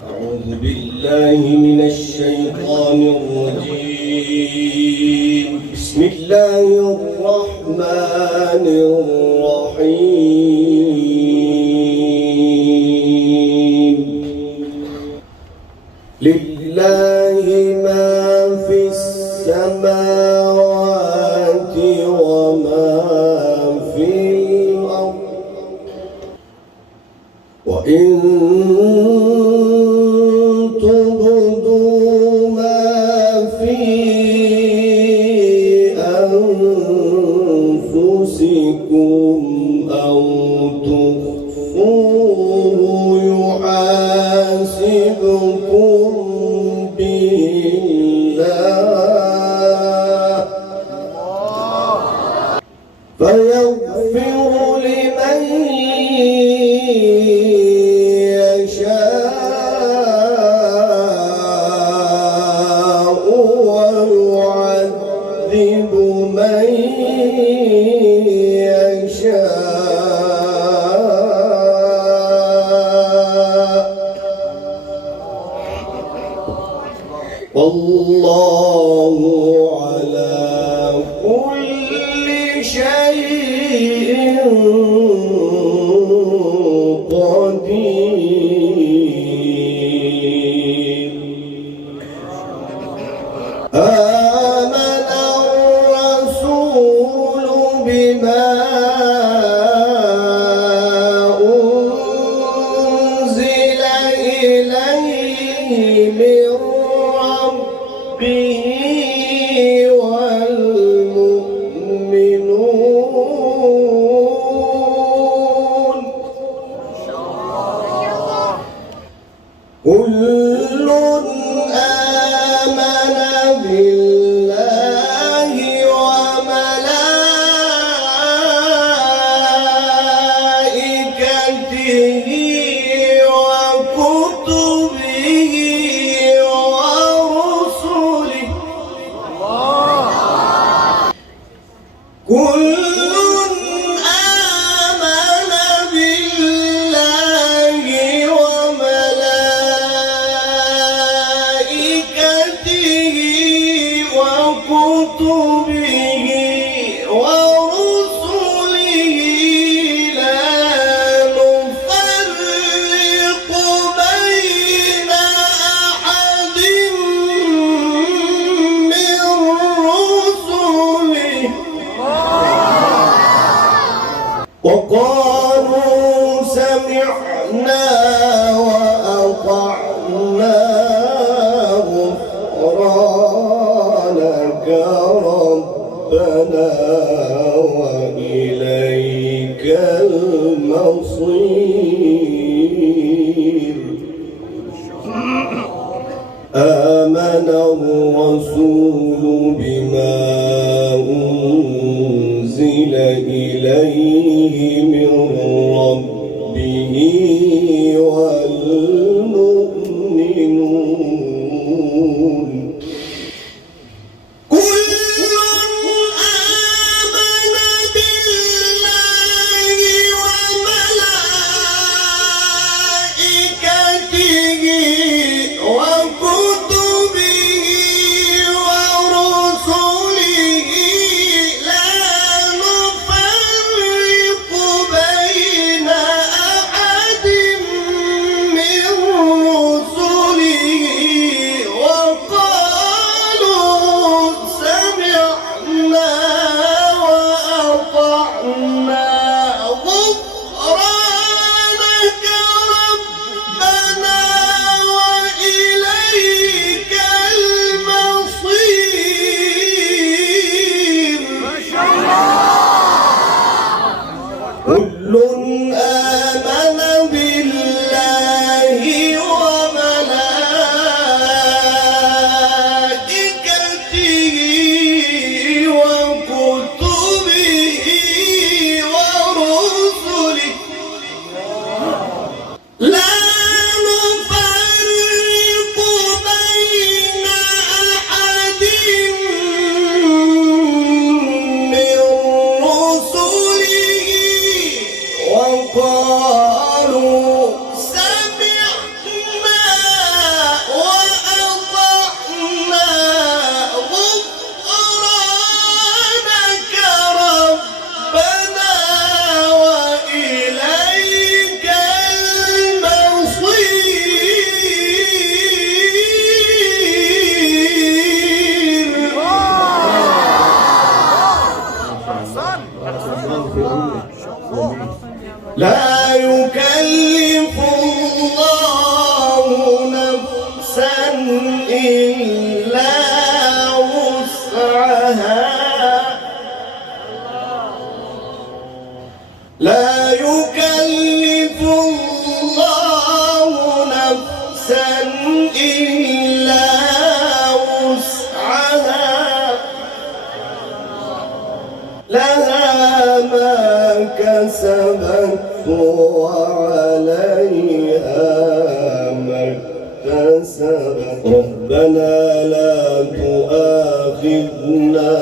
أعوذ بالله من الشيطان الرجيم. بسم الله الرحمن الرحيم. لله ما في السماوات وما في الأرض وإن تبدوا ما في أنفسكم أو تخفوه يحاسبكم به الله فيغفر لمن ويعذب من يشاء والله على كل شيء قدير. آمن الرسول بما أنزل إليه من ربه والمؤمنون كل آمن بالله وملائكته وكتبه ورسله كل آمن بالله وملائكته وكتبه ورسله لا نفرق بين أحد من رسله وقالوا سمعنا وأطعنا غفرانك ربنا وإليك المصير. آمن الرسول بما أنزل إليه من ربه والمؤمنون كل آمن بالله وملائكته وكتبه ورسله لا نفرق بين أحد نفسا إلا وسعها لها ما كسبت وعليها ما اكتسبت ربنا لا تؤاخذنا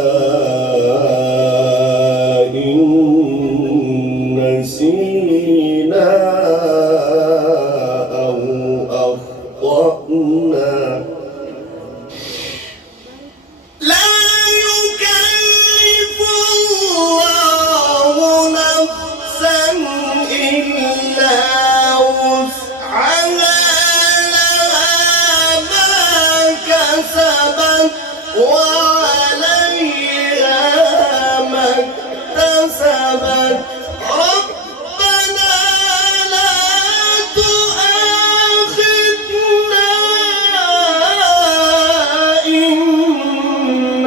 إن نسينا أو أخطأنا لا يكلف الله نفسا إلا وسعها لها ما كسبت وعليها ما اكتسبت ربنا لا تؤاخذنا إن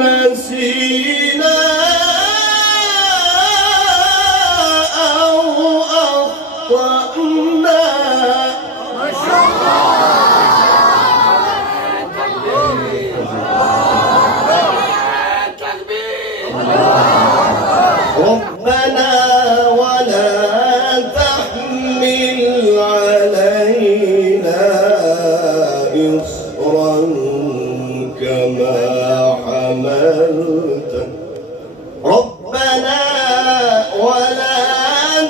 نسينا أو أخطأنا ربنا ولا تحمل علينا إصرا كما حملت ربنا ولا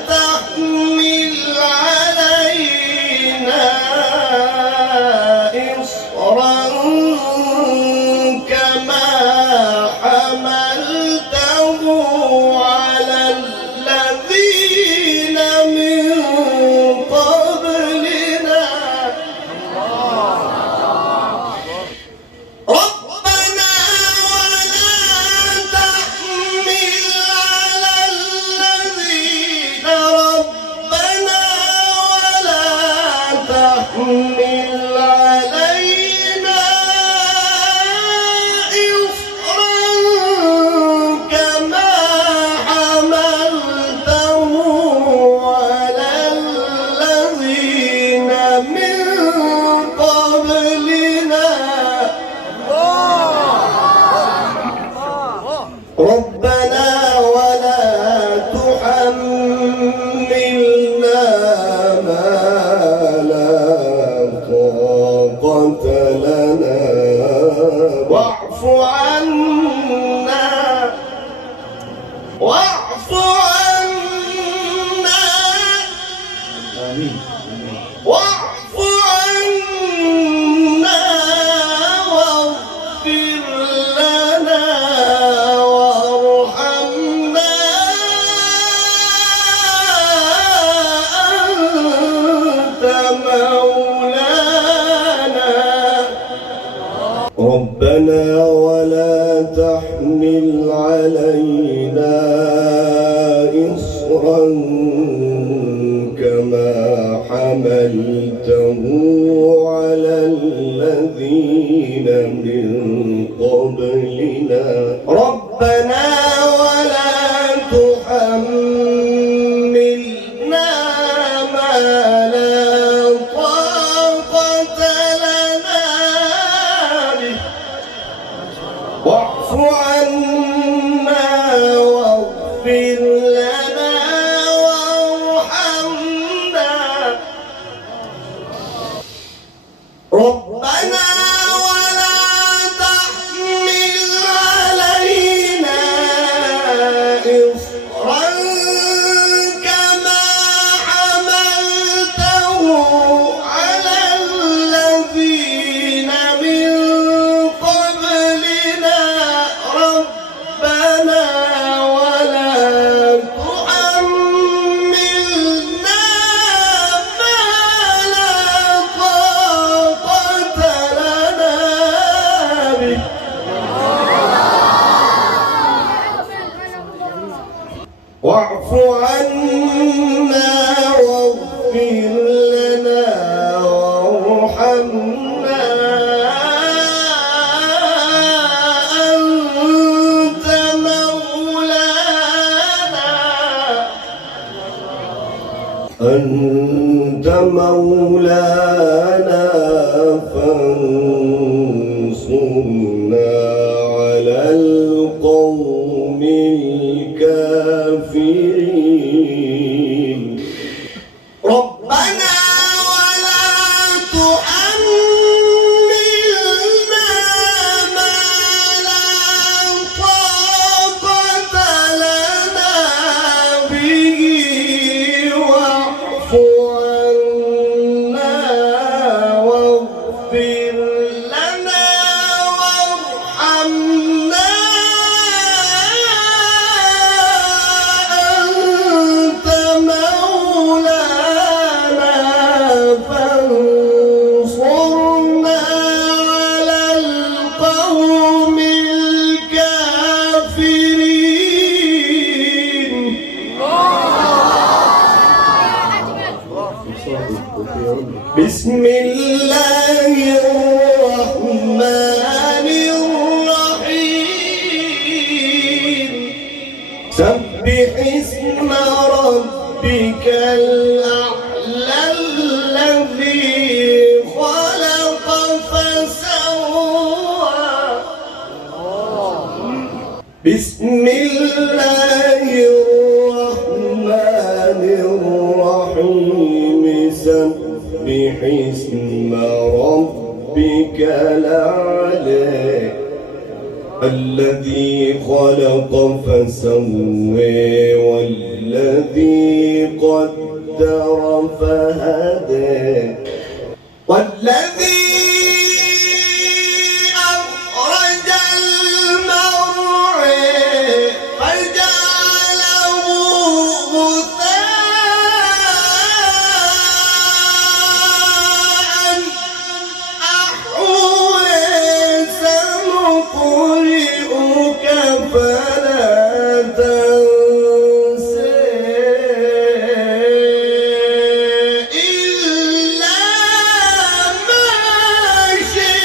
تحمل علينا إصرا كما حملته على الذين من قبلنا ربنا ولا تحمل على الذين ربنا ولا تحمل علينا إصرا كما حملته على الذين من قبلنا ربنا ولا تحملنا ما لا طاقة لنا واعف عنا واعف عنا واعف عنا واغفر لنا وارحمنا أنت مولانا ربنا ولا تحمل علينا إصرا كما حملته على الذين من قبلنا ربنا ولا تحملنا ما لا طاقة لنا به واعف عنا واغفر لنا وارحمنا ربنا ولا تحمل علينا إصرا كما حملته على الذين من قبلنا ربنا ولا تحملنا ما لا طاقة لنا به واعف عنا واغفر لنا وارحمنا أنت مولانا أنت مولانا بسم الله الرحمن الرحيم سبح اسم ربك الأعلى الذي خلق فسوى والذي قدر فهدى والذي أخرج المرعى فجعله غثاء أحوى سنقرئك فلا تنسى إلا ما شاء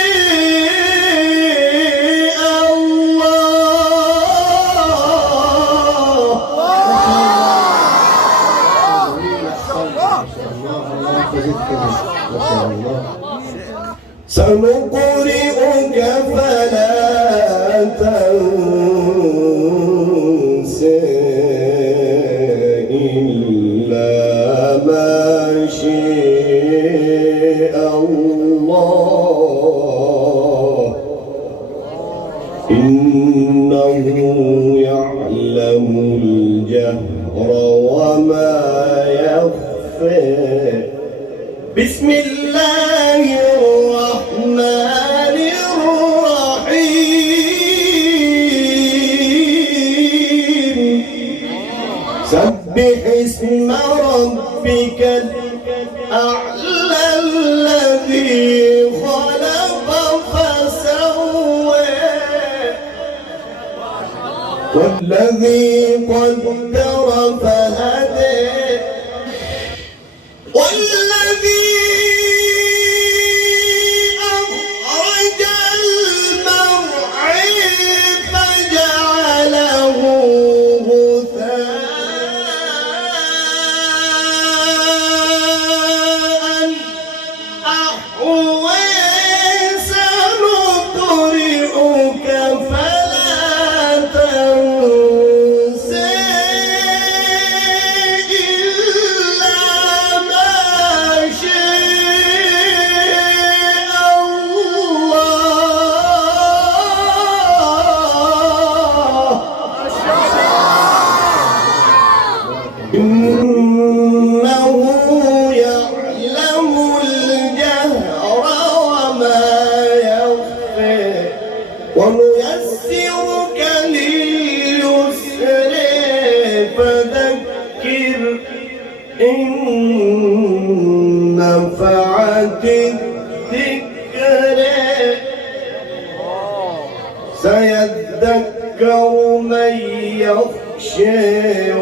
الله. سنقرئك فلا تنسى إلا ما شاء الله إنه يعلم الجهر وما يخفى بسم الله الرحمن الرحيم سبح اسم ربك الأعلى الذي خلق فسوى والذي قدر فهدى والذي أخرج المرعى فجعله غثاء أحوى سنقرئك فلا تنسى إلا ما شاء الله إنه يعلم الجهر وما يخفى ونيسرك لليسر فذكر إن نفعت الذكر سيذكر من يخشى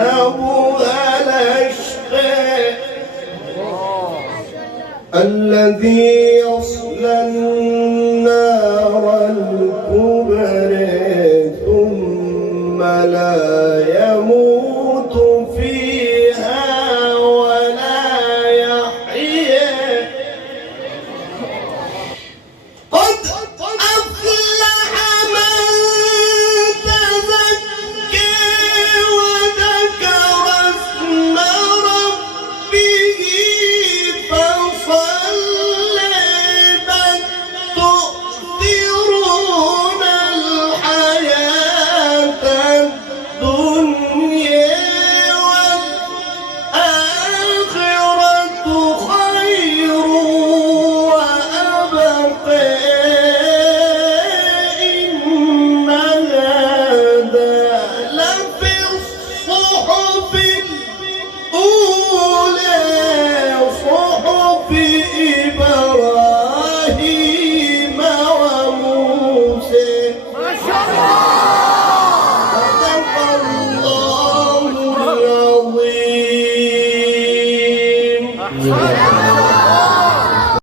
ويتجنبها الأشقى الذي يصلى